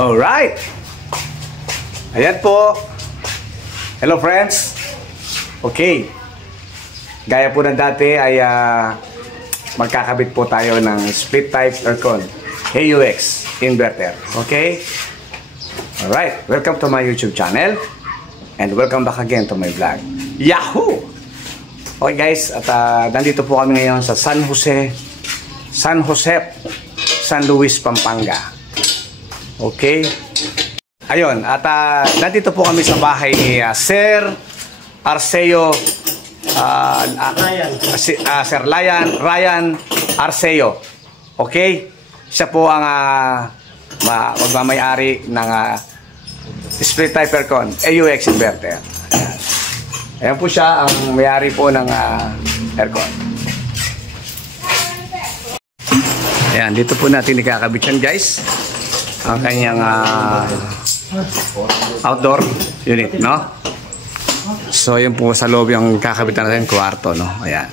Alright. Ayan po. Hello friends. Okay. Gaya po ng dati ay magkakabit po tayo ng split type aircon AUX inverter. Okay. Alright. Welcome to my YouTube channel. And welcome back again to my vlog. Yahoo! Okay guys. At nandito po kami ngayon sa San Josep, San Luis, Pampanga. Okay. Ayun, at nandito po kami sa bahay ni Sir Arceo Sir Ryan Arceo. Okay? Siya po ang magmamayari ng split type aircon AUX inverter. Ayan po siya ang may-ari po ng aircon. Ayan, dito po natin ikakabit yan guys. Ang kanyang outdoor unit, no? So, yun po sa loob yung kakabitan natin, kwarto, no? Ayan.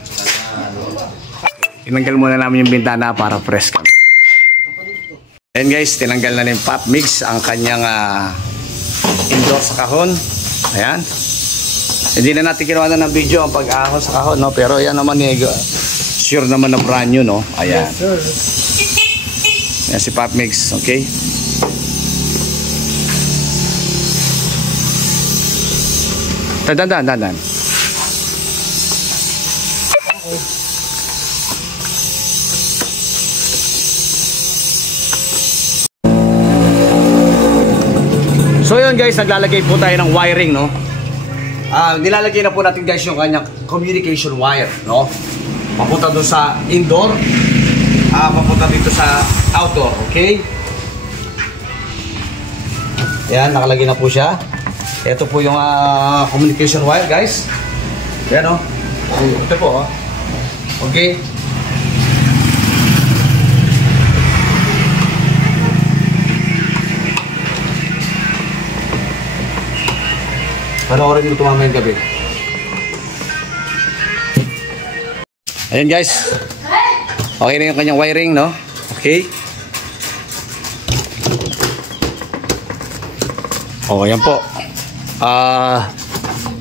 Tinanggal muna namin yung bintana para fresh kami. Ayan guys, tinanggal na yung pop mix ang kanyang indoor sa kahon. Ayan. Hindi na natin kinuha na ng video ang pag-ahon sa kahon, no? Pero yan naman, sure naman na brand new, no? Ayan. Ayan si pop mix, okay? Dandan. So yun guys, naglalagay po tayo ng wiring, no? Nilalagay na po natin guys yung kanyang communication wire, no? Papunta doon sa indoor, papunta dito sa outdoor, okay? Yan, nakalagay na po siya. Ito po yung communication wire guys. Yan o. Ito po o. Okay. Panoorin nyo ito mamayang gabi. Ayan guys. Okay na yung kanyang wiring, no? Okay. O, yan po.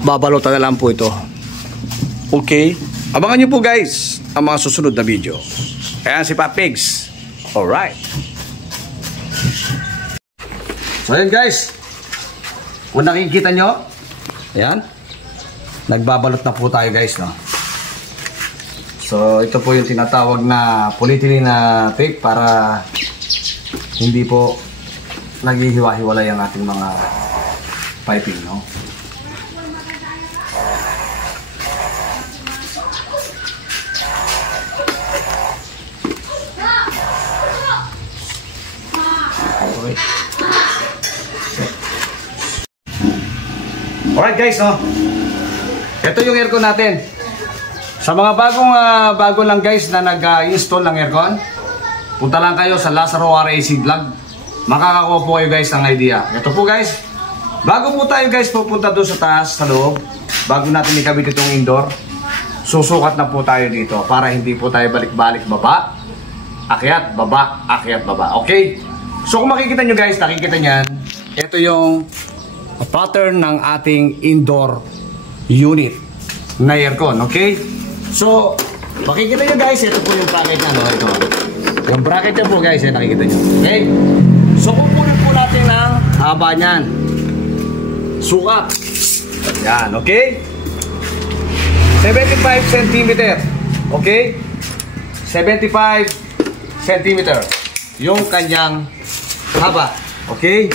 Babalutan na lang po ito. Okay. Abangan nyo po guys ang mga susunod na video. Ayan si Papigs. Alright. So ayan guys, kung nakikita nyo, ayan, nagbabalot na po tayo guys, no? So ito po yung tinatawag na polyethylene na tape para hindi po naghihiwa-hiwalay ang ating mga piping, no? Okay. Alright guys, no? Ito yung aircon natin. Sa mga bago lang guys na nag-install ng aircon, punta lang kayo sa Lazaro RAC Vlog. Makakakuha po kayo guys ng idea. Ito po guys. Bago po tayo guys pupunta doon sa taas, sa loob, bago natin ikabit itong indoor, susukat na po tayo dito para hindi po tayo balik-balik baba, akyat, baba, akyat, baba. Okay? So kung makikita nyo guys, nakikita nyan, ito yung pattern ng ating indoor unit na aircon. Okay? So, makikita nyo guys, ito po yung bracket na, no? Ito. Yung bracket nyo po guys, nakikita nyo. Okay? So kukunin po natin ng haba nyan. Sukat. Yan, okay? 75 cm. Okay? 75 cm. Yung kanyang haba. Okay?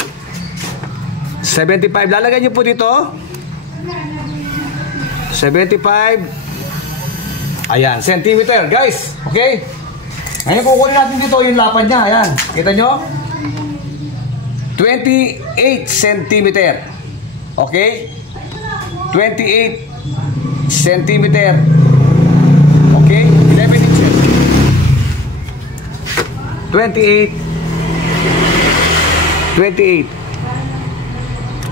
75. Lalagay nyo po dito. 75. Ayan, centimeter. Guys, okay? Ngayon kukunin natin dito yung lapad niya. Ayan. Kita nyo? 28 cm. Okay? 28 cm. Okay? 11 inches. 28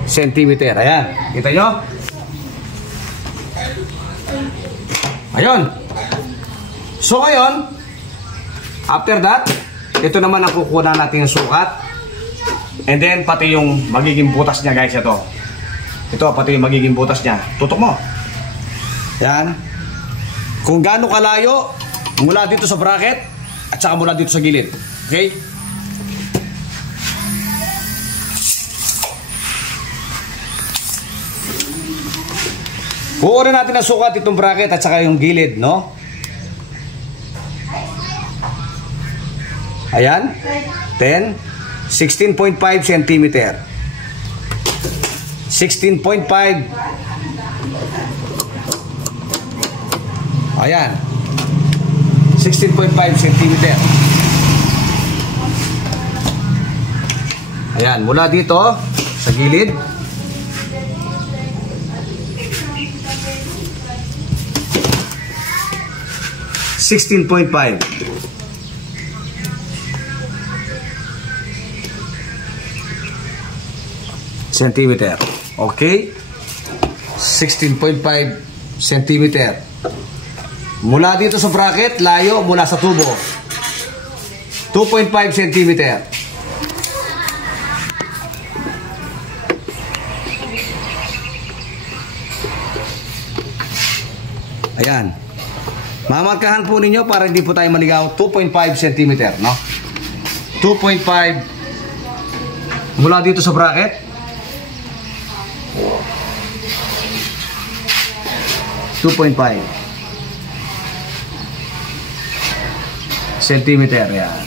cm. Ayan. Kita nyo? Ayun. So ngayon, after that, ito naman ang kukunan natin yung sukat. And then pati yung magiging butas niya guys, ito. Ito pati yung magiging butas niya. Tutok mo. Yan. Kung gaano kalayo mula dito sa bracket at saka mula dito sa gilid. Okay? Kukunin natin ang sukat itong bracket at saka yung gilid, no? Ayan. 10. 16.5 cm. 16.5. Ayan. 16.5 cm. Ayan, mula dito sa gilid. $16.5 centimeter. Okay? 16.5 centimeter. Mula dito sa bracket, layo mula sa tubo. 2.5 centimeter. Ayan. Mamarkahan po ninyo para hindi po tayo maligaw. 2.5 cm, no? 2.5 mula dito sa bracket. 2.5 cm, yan.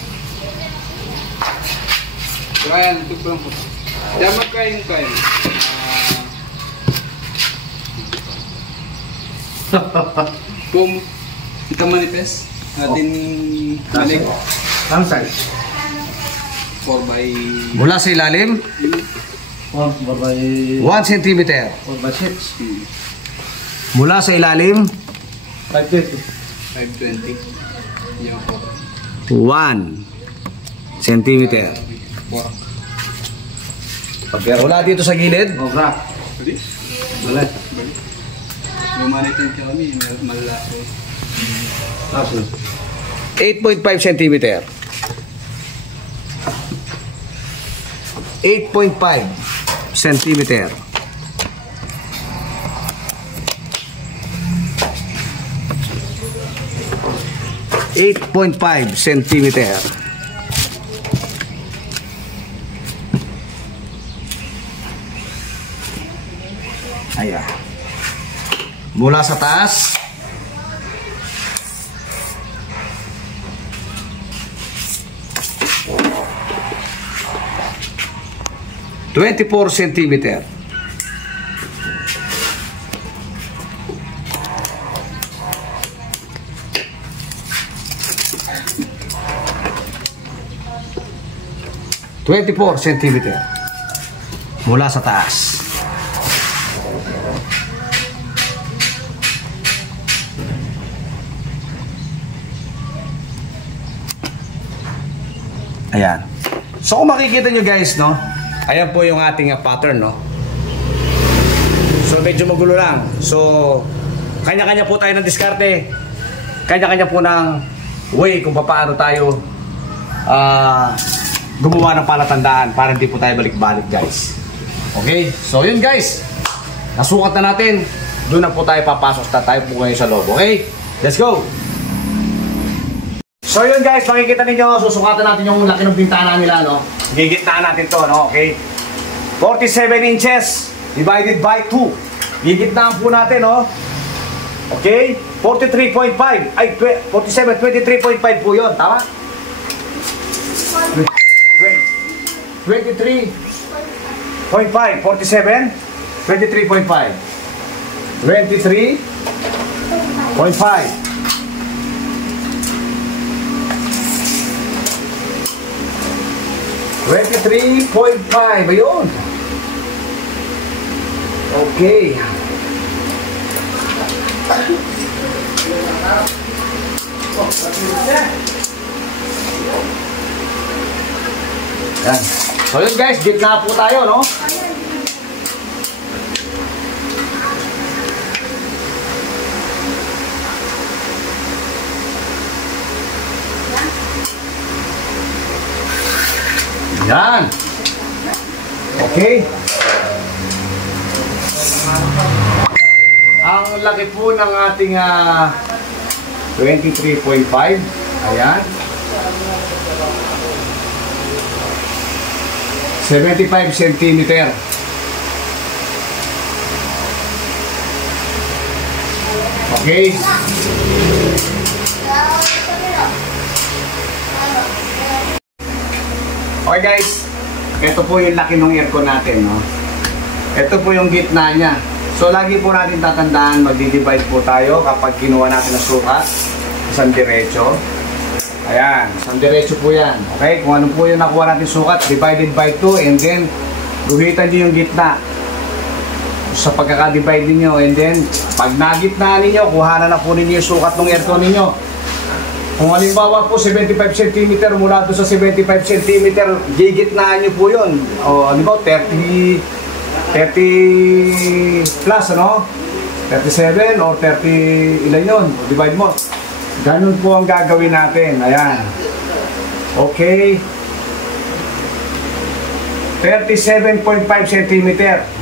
Ryan, ito po. Damat kayo kayo. Pum, kita manifest. Atin balik. Ang size? 4 by... Mula sa ilalim, 4 by... 1 cm. 4 by 6. Mula sa ilalim, 520. 520. Yan po. 1 cm. 4. Mula dito sa gilid, Bra. Balik. Balik. Yung manitin kami, malalaso. 8.5 cm. 8.5 cm. 8.5 centimeter. Ayan. Mula sa taas, ₱24 centimeter. ₱24 centimeter mula sa taas. Ayan. So kung makikita nyo guys, no? Ayan po yung ating pattern, no? So medyo magulo lang. So kanya-kanya po tayo ng diskarte. Kanya-kanya po ng way kung paano tayo gumawa ng palatandaan para hindi po tayo balik-balik guys. Okay? So yun guys. Nasukat na natin. Doon na po tayo papasok. Tayo po ngayon sa loob. Okay? Let's go! So yun guys, makikita ninyo, susukatan natin yung laki ng bintana nila, no? Gigitnaan natin to, no? Okay? 47 inches divided by 2. Gigitnaan po natin, no? Okay? 43.5. Ay, 47, 23.5 po yun. Tama? 23.5. 47. 23.5. 23.5. 23.5. Ayun. Okay. Yan. So yun guys, gitna po tayo, no? Yan. Okay? Ang laki po ng ating 23.5. Ayan. 75 centimeter. Okay. Okay guys, ito po yung laki ng aircon natin, no? Ito po yung gitna niya. So lagi po natin tatandaan, magdi-divide po tayo kapag kinuha natin ang sukat. Isang diretso. Ayan, isang diretso po yan. Okay, kung ano po yung nakuha natin sukat, divided by 2 and then guhitan niyo yung gitna. Sa pagkaka-divide niyo and then pag nagitna niyo, kuhanan na po ninyo yung sukat ng aircon niyo. Kung halimbawa po 75 cm mula doon sa 75 cm, gigitnaan nyo po yun. O halimbawa 30 plus, ano? 37 or 30, ilan yun? O, divide mo. Ganun po ang gagawin natin. Ayan. Okay. 37.5 cm.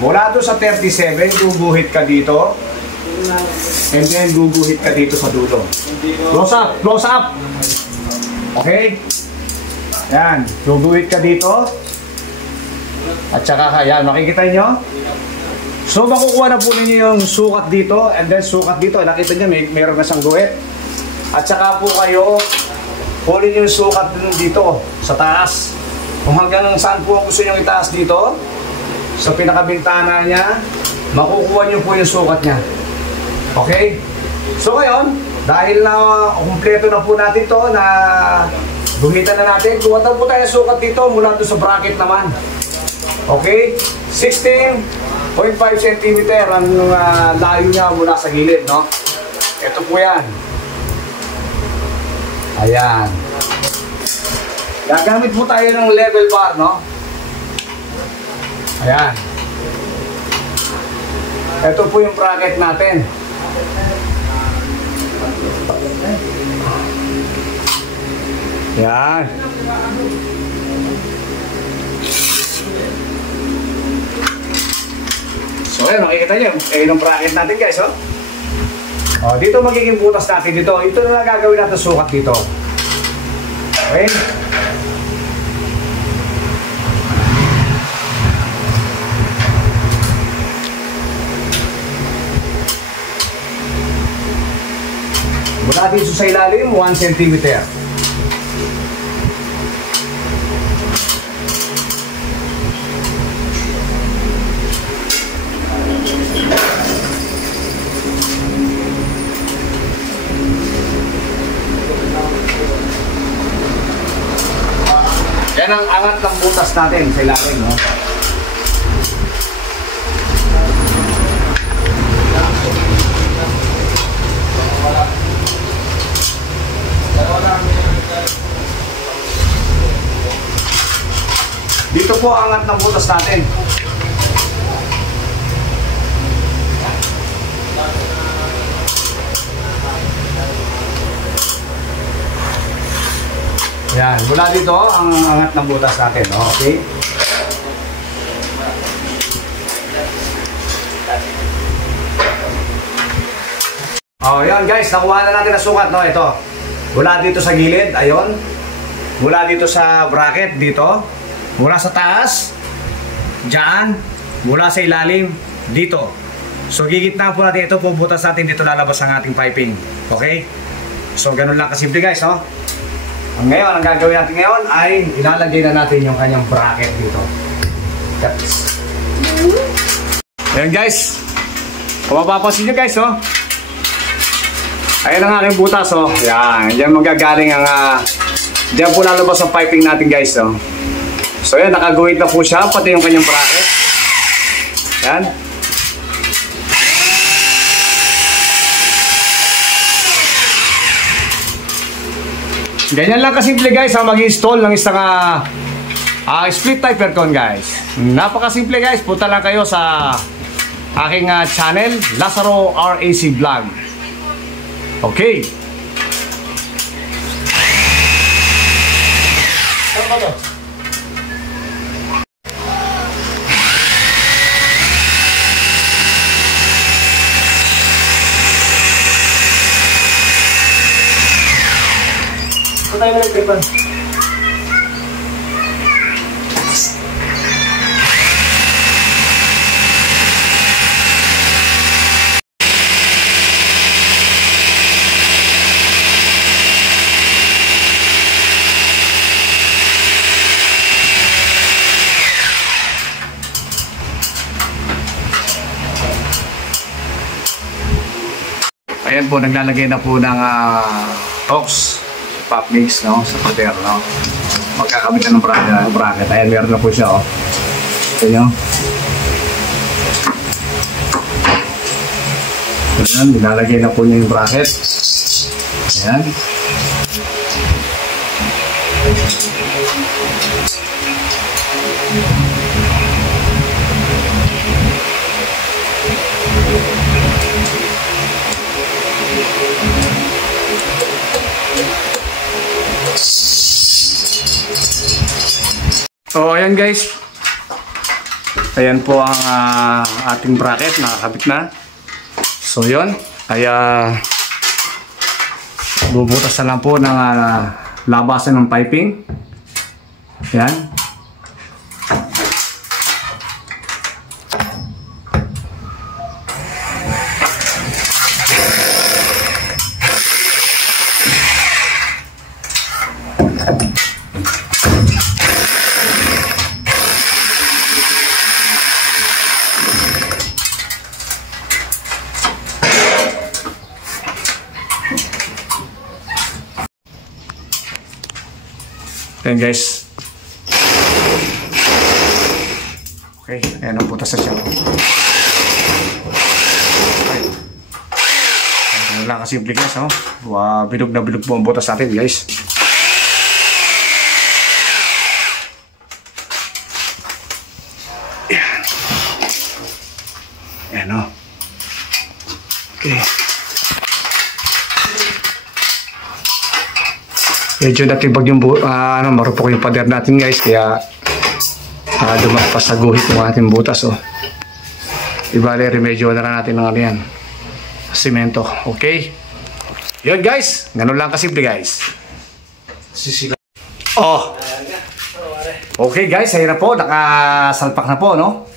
Mula doon sa 37, guguhit ka dito. And then guguhit ka dito sa dulo. Close up, close up. Okay? Yan, guguhit ka dito. At saka, yan, makikita nyo. So makukuha na po ninyo yung sukat dito. And then sukat dito, nakita nyo, mayroon na siyang guhit. At saka po kayo, kunin nyo yung sukat dito, sa taas. Kung hanggang saan po gusto nyo itaas dito, sa pinakabintana niya, makukuha nyo po yung sukat niya. Okay? So ngayon, dahil na kumpleto na po natin to, na guhitan na natin, kuwatan po tayo sukat dito mula doon sa bracket naman. Okay? 16.5 cm ang layo niya mula sa gilid, no? Ito po yan. Ayan. Gagamit po tayo ng level bar, no? Ayan. Ito po yung bracket natin. Yan. So ayan, makikita nyo, ayun ang bracket natin guys, oh. Oh, dito magiging butas natin dito. Ito na lang gagawin natin sukat dito. Okay? Mula dito sa ilalim, 1 cm. Yan ang angat ng butas natin sa ilalim, no? Dito po ang angat ng butas natin. Yan, mula dito ang angat ng butas natin, okay? Oh, yan guys, nakuha na natin ang sukat, no? Ito. Mula dito sa gilid, ayon. Mula dito sa bracket, dito. Mula sa taas, dyan. Mula sa ilalim, dito. So, gigitna po natin ito, pubutas natin dito lalabas ang ating piping. Okay? So, ganun lang kasimple guys, no? Ngayon, ang gagawin natin ngayon ay ilalagay na natin yung kanyang bracket dito. Yes. Ayan guys. Kung mapapansin nyo guys, oh. Ayan ang aking butas, oh. Yan. Diyan magagaling ang diyan po lalabas ang piping natin guys, oh. So yan, nakaguhit na po siya, pati yung kanyang bracket. Yan. Ganyan lang kasimple guys ang mag-install ng isang split type aircon guys. Napakasimple guys, punta lang kayo sa aking channel, Lazaro RAC Vlog. Okay. tayo nagtipan. Ayan po, naglalagay na po ng tox, pop mix, no, sa pader, no. Magkakabit na ng bracket. Ayan, meron na po siya, oh. Ito nyo. Ayan, nilalagay na po niya yung bracket. Ayan. So ayan guys, ayan po ang ating bracket, nakakabit na. So yun, kaya bubutas na lang po ng labasan ng piping. Ayan. Ayan guys. Okay, ayan ang butas na siya. Okay. Ayan lang kasimple guys, oh. Bilog na bilog po ang butas natin guys. Ayan. Ayan, oh. Okay. Medyo natibag yung marupok yung pader natin guys, kaya dumapas sa guhit ng ating butas, oh. Ibali, remedyo na lang natin ng ano yan, simento. Okay, yun guys, ganun lang kasimple guys. Oh, okay guys, ayun na po, nakasalpak na po, no.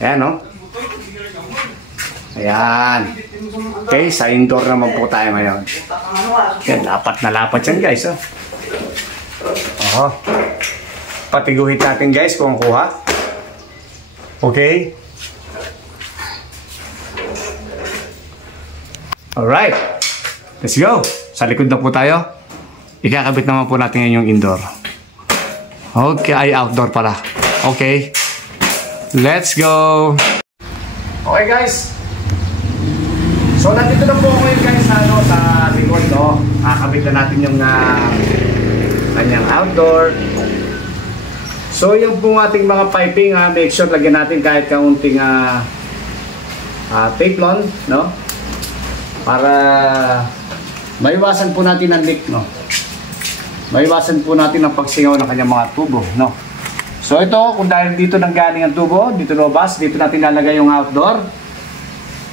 Ayan, no. Ayan. Okay, sa indoor naman po tayo ngayon. Yan, lapat na lapat yan guys, oh. Oh. Patiguhit natin guys kung kuha. Okay. Alright. Let's go. Sa likod na po tayo. Ikakabit naman po natin ngayon yung indoor. Okay, ay outdoor pala. Okay. Let's go. Okay guys. So nandito na po ako ngayon guys sa likod, no. Kakabit na natin yung kanyang outdoor. So yung po ating mga piping, make sure lagyan natin kahit kaunting teflon, no. Para maiwasan po natin ang leak, no. Maiwasan po natin ang pagsingaw ng kanyang mga tubo, no. So ito, kung dahil dito nanggaling ang tubo, dito lobas, dito natin lalagay yung outdoor.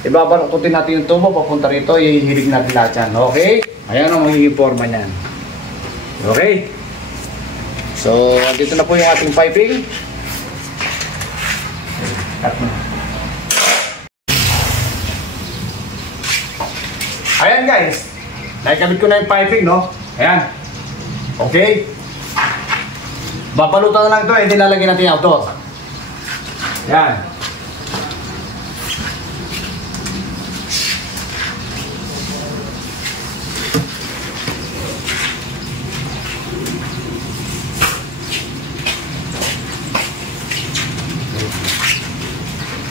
Ibabalukutin natin yung tubo, papunta rito, ihihilig natin lahat yan. Okay? Ayan ang magiging forma niyan. Okay? So, dito na po yung ating piping. Cut mo. Ayan guys. Nakikabit ko na yung piping, no? Ayan. Okay? Babalutan na lang ito, hindi lalagyan natin yung outdoor. Ayan.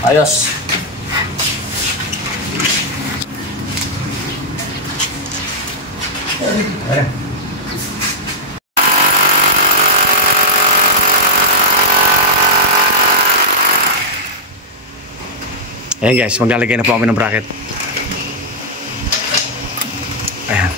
Ayos. Ayan. Ayan guys, maglalagay na po kami ng bracket. Ayan.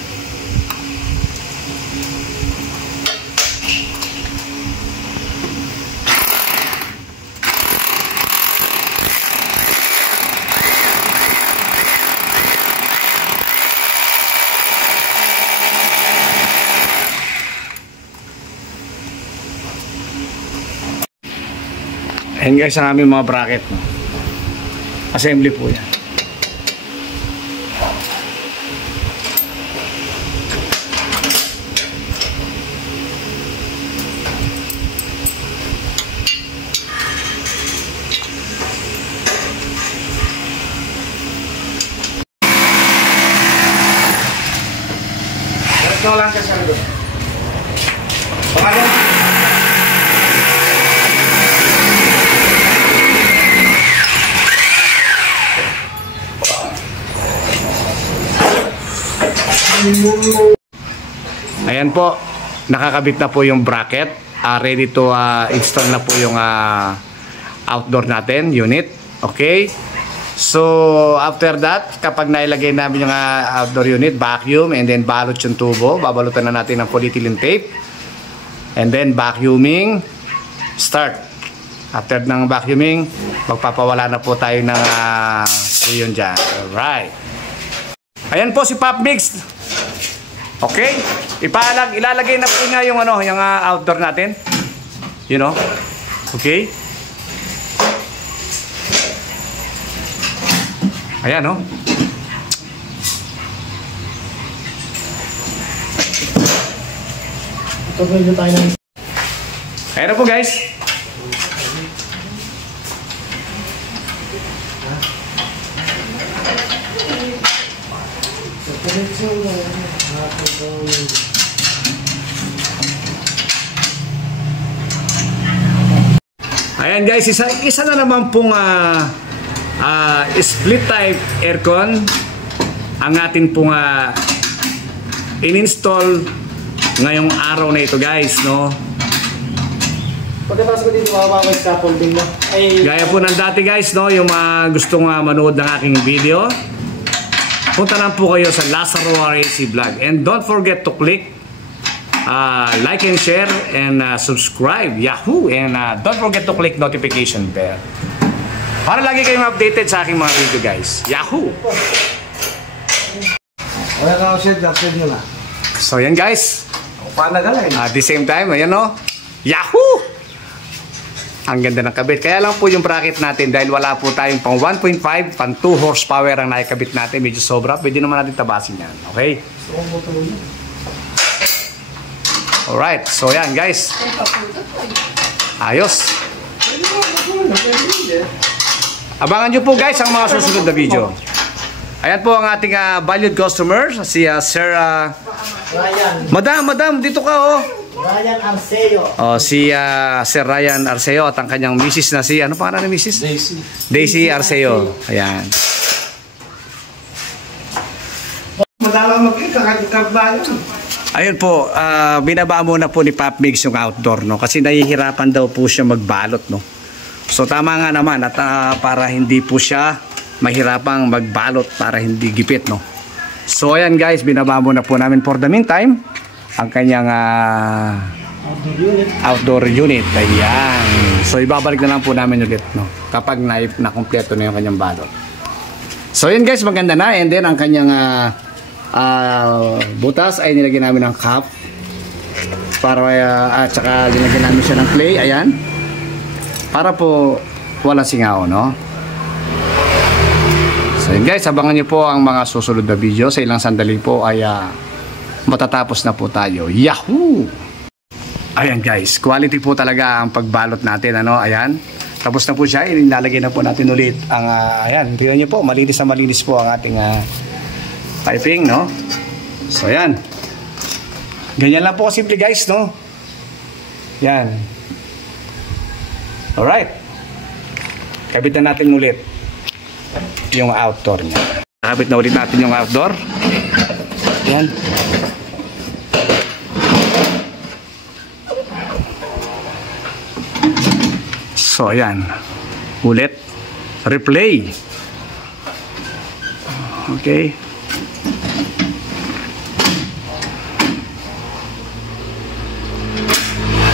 Ayan guys ang aming mga bracket. No? Assembly po yan. Ito lang kasi ano doon. Pangalan? Ayan po, nakakabit na po yung bracket. Ready to install na po yung outdoor natin, unit. Okay? So, after that, kapag nailagay namin yung outdoor unit, vacuum, and then balot yung tubo. Babalutan na natin ng polyethylene tape. And then, vacuuming, start. After ng vacuuming, magpapawala na po tayo ng yun dyan. Alright. Ayan po si Pop Mix. Okay? Ilalagay na po nga yung, yung outdoor natin. You know? Okay? Ayan, no? Ayan na po, guys. Ayan, guys. Isa na naman pong split type aircon ang atin pong in-install ngayong araw na ito, guys, no? Pagkatapos ko dito makakawag sa folding na. Gaya po ng dati, guys, no? Yung gustong manood ng aking video, punta lang po kayo sa Lazaro RAC Vlog. And don't forget to click like and share and subscribe. Yahoo! And don't forget to click notification bell para lagi kayong updated sa aking mga video, guys. Yahoo! Wala ka share nyo na. So yan, guys. Paano ka lang? At the same time, ayan, no? Yahoo! Ang ganda ng kabit. Kaya lang po yung bracket natin dahil wala po tayong pang 1.5, pang 2 horsepower ang nakikabit natin. Medyo sobra. Pwede naman natin tabasin yan. Okay? Alright. So yan, guys. Ayos. Abangan nyo po, guys, ang mga susunod na video. Ayan po ang ating valued customer, si Sir Ryan. Madam, dito ka, oh. Ryan Arceo. Oh, si Sir Ryan Arceo at ang kanyang misis na si, ano pangalan ni misis? Daisy Arceo. Ayan. Madalang makita kahit kabayan. Ayun po, binaba muna po ni Pop Mix yung outdoor, no? Kasi nahihirapan daw po siya magbalot, no? So tama nga naman at para hindi po siya mahirapang magbalot, para hindi gipit, no? So ayan, guys, binaba muna po namin for the meantime ang kanyang outdoor unit. Ayan. So ibabalik na lang po namin ulit, no? Kapag na-kompleto na yung kanyang balot. So yun, guys, maganda na. And then ang kanyang butas ay nilagyan namin ng cap para at saka nilagyan namin siya ng clay. Ayan. Para po walang singaw, no? So yun, guys, abangan nyo po ang mga susunod na video. Sa ilang sandali po ay matatapos na po tayo. Yahoo! Ayan, guys, quality po talaga ang pagbalot natin, ano? Ayan. Tapos na po siya. Ilalagay na po natin ulit ang ayan, tingnan nyo po, malinis na malinis po ang ating piping, no? So ayan. Ganyan lang po simple, guys, no? Yan. Alright. Kabitan natin ulit yung outdoor niya. Kabit na ulit natin yung outdoor. Yan. So, ayan. Ulit. Replay. Okay.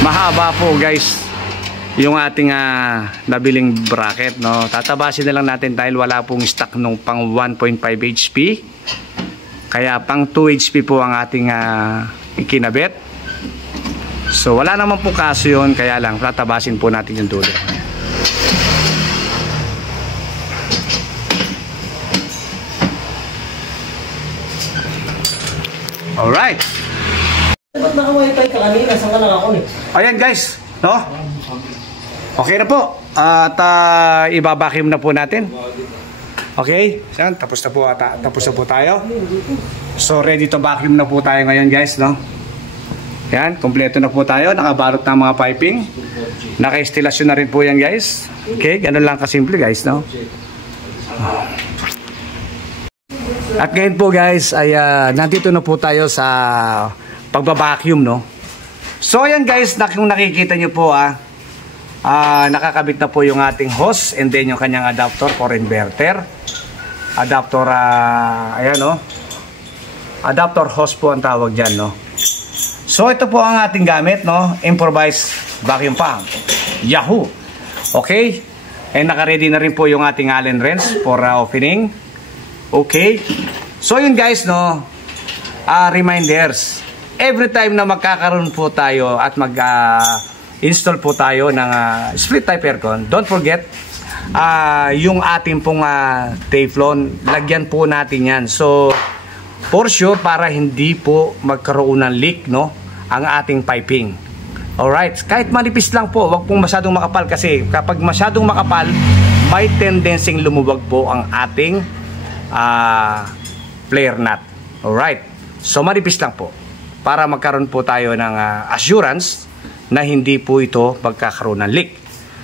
Mahaba po, guys, yung ating nabiling bracket, no? Tatabasin na lang natin dahil wala pong stock nung pang 1.5 HP. Kaya pang 2 HP po ang ating ikinabit. So wala naman po kaso yun, kaya lang tatabasin po natin yung dulo. Alright. Ba't naka-wifi ka kanina? Saan ka lang ako eh? Ayan guys, no? Okay na po. At ibabakim na po natin. Okay? Saan? Tapos na po tayo. So ready to vacuum na po tayo ngayon guys, no? Yan, kompleto na po tayo. Nakabalot na mga piping. Naka-instalasyon na rin po yan guys. Okay, ganun lang kasimple guys, no? At ngayon po guys ay nandito na po tayo sa pagbabacuum, no? So ayan guys, kung nakikita nyo po nakakabit na po yung ating hose and then yung kanyang adapter for inverter. Adapter, ayan, no? Adapter hose po ang tawag dyan, no? So ito po ang ating gamit, no? Improvised vacuum pump. Yahoo! Okay? And naka-ready na rin po yung ating Allen wrench for opening. Okay? So yun guys, no? Reminders. Every time na magkakaroon po tayo at mag-install po tayo ng split type aircon, don't forget yung ating pong teflon, lagyan po natin yan. So for sure, para hindi po magkaroon ng leak, no, ang ating piping. Alright, kahit manipis lang po, wag pong masyadong makapal kasi kapag masyadong makapal, may tendency lumuwag po ang ating flare nut. Alright, so manipis lang po para magkaroon po tayo ng assurance na hindi po ito magkakaroon ng leak.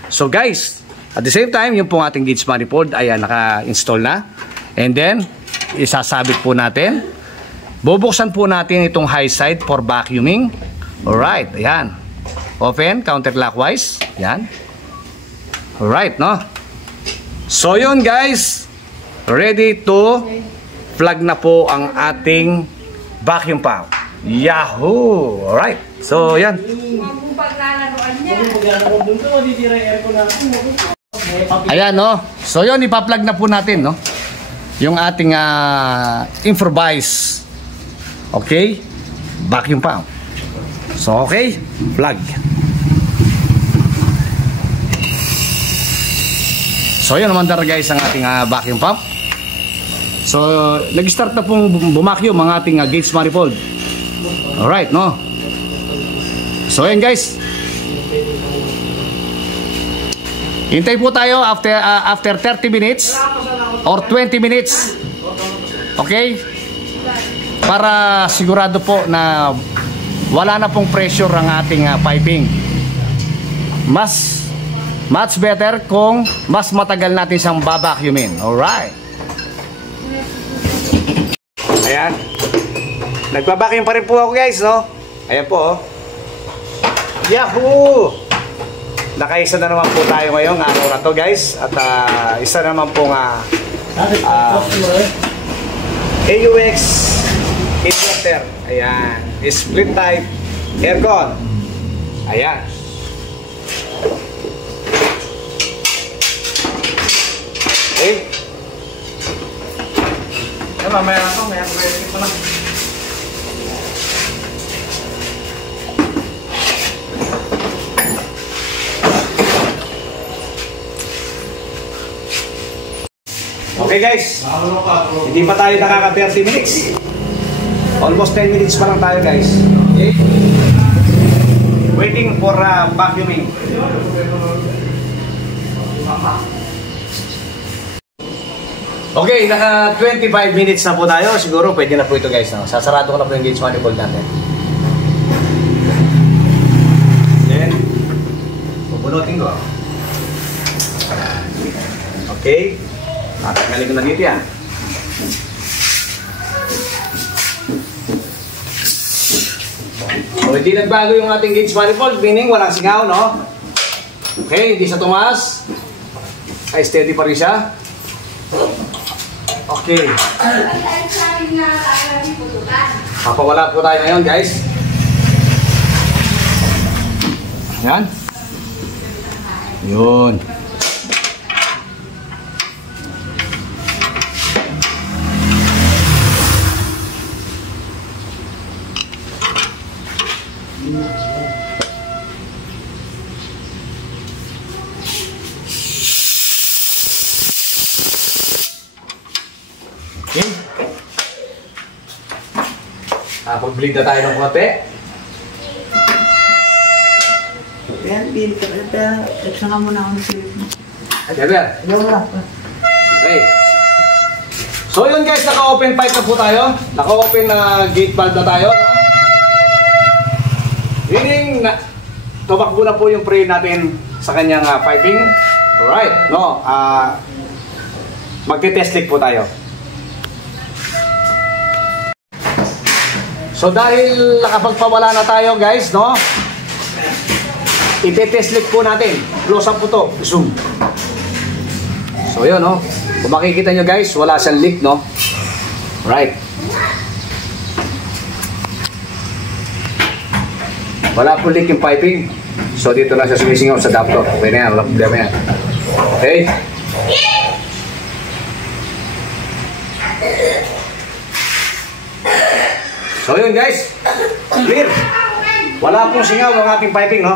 So guys, at the same time, yung pong ating gauge manifold ay naka-install na. And then, isasabit po natin. Bubuksan po natin itong high side for vacuuming. Alright, ayan. Open, counterclockwise. Ayan. Alright, no? So yun guys, ready to plug na po ang ating vacuum pump. Yahoo! Alright, so yan. Ayan, no? So yun, ipa-plug na po natin, no? Yung ating improvised, okay, vacuum pump. So okay, plug. So yun naman dara guys ang ating vacuum pump. So nag-start na pong bumacuum ang ating gauge manifold. Alright, no? So yun guys, hintay po tayo after 30 minutes or 20 minutes. Okay? Para sigurado po na wala na pong pressure ang ating piping. Much better kung mas matagal natin siyang babacuumin. Alright. Ayan. Nagbabacuum pa rin po ako guys, no? Ayan po, oh. Yahoo! Nakaisa na naman po tayo ngayong araw na to guys. At isa naman pong AUX inverter. Ayan. Split type aircon. Ayan. Okay. Mamaya na ito. May ready pa na. Okay guys, hindi pa tayo nakaka 30 minutes. Almost 10 minutes pa lang tayo guys. Okay. Waiting for vacuuming. Okay, naka 25 minutes na po tayo. Siguro pwede na po ito guys. No? Sasarado ko na po yung gauge manifold natin. Then, pupunutin ko. Okay. Tatanggalin ko na dito yan. So, hindi nagbago yung ating gauge manifold, meaning walang singaw, no? Okay, hindi siya tumaas. Ay, steady pa rin siya. Okay. Papawala po tayo ngayon, guys. Yan. Yun. Nakapag-bleed na tayo ng konti. Kaya, bili ka. Kaya, extra nga muna ako ng silip mo. Jeber. Okay. So yun guys, naka-open pipe na po tayo. Naka-open na gate valve na tayo. No? Meaning, tumakbo na po yung prayer natin sa kanyang piping. Alright, no? Magte-test leak po tayo. So dahil nakapagpawala na tayo guys, no? Ite-test leak po natin. Close up po to. Zoom. So yun, no? Kung makikita nyo guys, wala siyang leak, no? Alright. Wala po leak yung piping. So dito na siya sumisingaw sa adapter. Okay na yan, wala problema yan. Okay? So yun guys, clear. Wala pong singaw ang ating piping, no?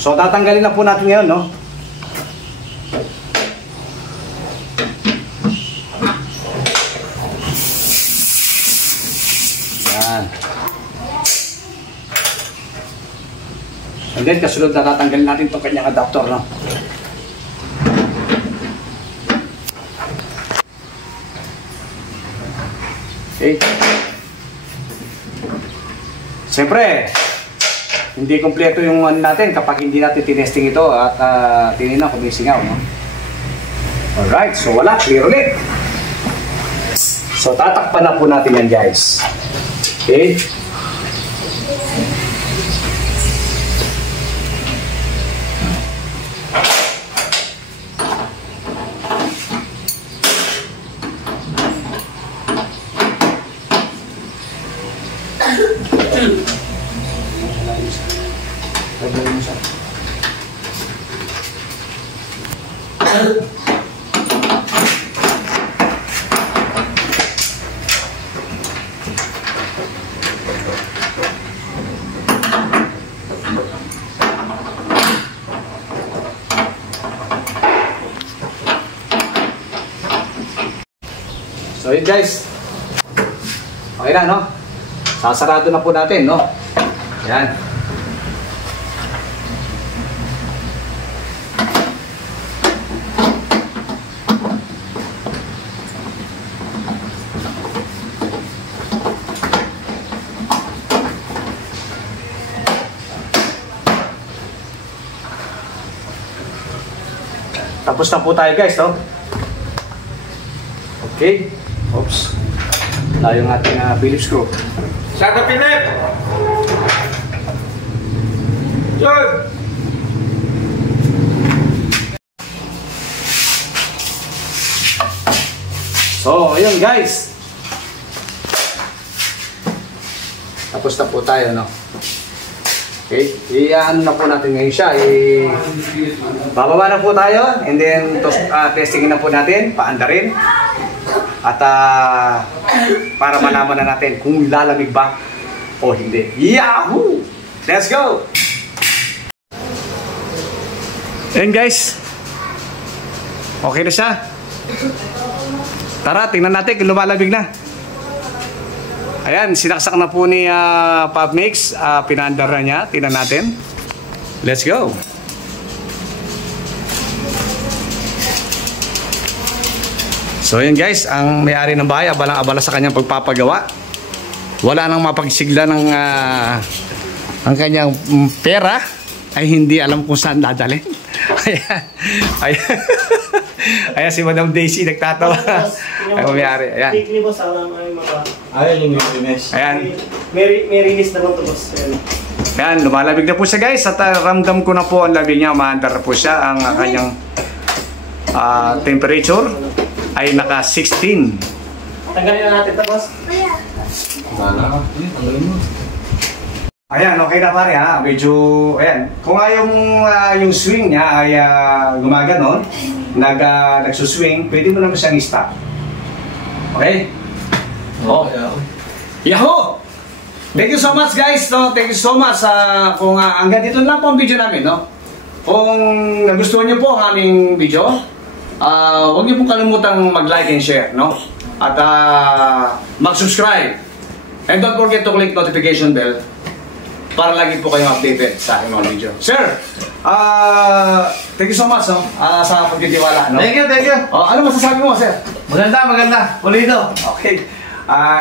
So tatanggalin na po natin ngayon, no? Yan. And then kasunod na tatanggalin natin itong kanyang adapter, no? Okay. Siyempre, hindi kompleto yung ano natin kapag hindi natin tinesting ito at tinignan kung may singaw, no? Alright, so wala, clear ulit. So tatakpan na po natin yan guys. Okay. So yun guys, okay na, no? Sasarado na po natin, no? Yan. Tapos na po tayo guys, no? Okay. Oops. Tayo yung ating Phillips screw. Shut up, Philip! John! So, ayun guys. Tapos na po tayo, no? Okay. I-ano na po natin ngayon siya. Bababa na po tayo. And then, testingin na po natin. Paandarin. At para malaman na natin kung lalamig ba o hindi. Yahoo! Let's go! And guys, okay na siya. Tara, tingnan natin kung lumalamig na. Ayan, sinaksak na po ni PubMix. Pinaandar na niya. Tingnan natin. Let's go! So yun guys, ang may-ari ng bahay abalang-abala sa kanyang pagpapagawa. Wala nang mapagsigla ng ang kanyang pera ay hindi alam kung saan dadalhin. Ayan si Madam Daisy nagtatawa. Ay may-ari. Ayan. Ayan yung release. Ayan. May release naman ito, boss. Ayan, lumalamig na po siya guys. At ramdam ko na po ang labi niya. Maandar po siya ang kanyang temperature. Ay naka 16. Tanggalin na natin ito, boss. Ayan, okay na pare ha. Medyo, ayan. Kung ayaw yung swing niya ay gumaganon, nagsuswing, pwede mo naman siyang i-stop. Okay? Oh. Yahoo! Thank you so much guys. No? Thank you so much. Kung hanggang dito lang po ang video namin. No? Kung nagustuhan niyo po ang aming video, huwag niyo pong kalimutang mag-like and share, no? At mag-subscribe. And don't forget to click notification bell para lagi po kayong updated sa aking mga video. Sir, thank you so much, no? Sa pagtitiwala, no? Thank you, thank you. Ano masasabi mo, sir? Maganda, maganda. Pulido. Okay.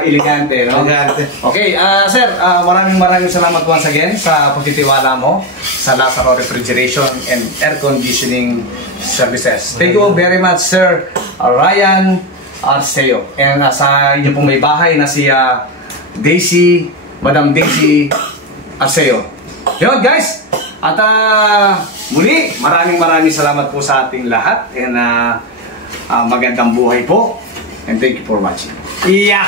Elegante, no? Elegante. Okay, sir, maraming salamat once again sa pagtitiwala mo sa Lazaro Refrigeration and Air Conditioning Services. Thank you very much, Sir Ryan Arceo. And sa inyo pong may bahay na si Daisy, Madam Daisy Arceo. Yun, guys! At muli, maraming salamat po sa ating lahat. And magandang buhay po. And thank you for watching. Yeah.